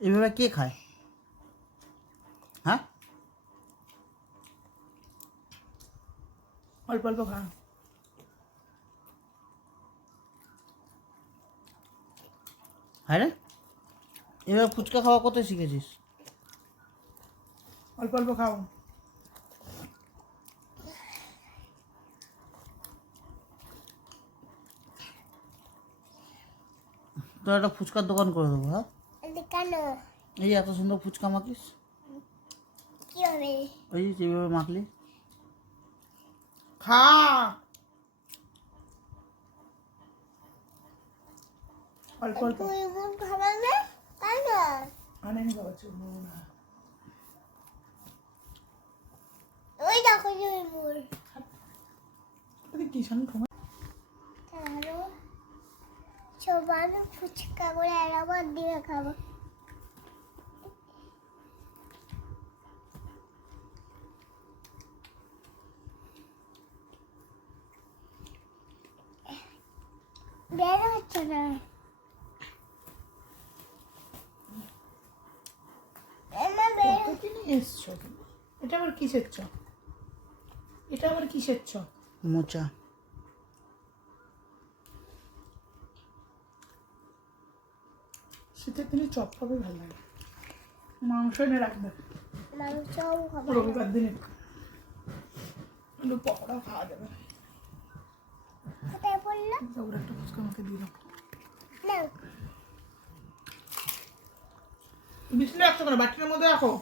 এইভাবে কে খায়? হ্যাঁ, অল্প অল্প খা। হ্যাঁ রে, এভাবে ফুচকা খাওয়া কোথায় শিখেছিস? অল্প অল্প খাও। তোর একটা ফুচকার দোকান করে দেবো। হ্যাঁ, কেন? এই এত সুন্দর ফুচকা মাখিস, কি হবে? ওই যেভাবে মাখলি। খা। অল্প অল্প। তুই মুখ খাবাবে? কেন? আনেনি বাবা, চলবো না। ওই দেখো তুই মুখ। কি শান খাওয়া? তাহলে সবাই ফুচকা করে একবার দিয়ে খাবো। বের হচ্ছে না। কি নিয়ে এসছো? এটা আবার কিসের চ? এটা আবার কিসের চ? মোচা। শীতের দিনে চপ খাবে ভালো লাগে। মাংস এনে রাখবে মাংসও খাবো। রবিবার দিনে, একটু পকোড়া খাওয়া যাবে। কোথায় পড়লো? ওর একটা ফুচকা আমাকে দিয়ে দাও। না, বিছলে রাখছো কেন? বাটির মধ্যে রাখো।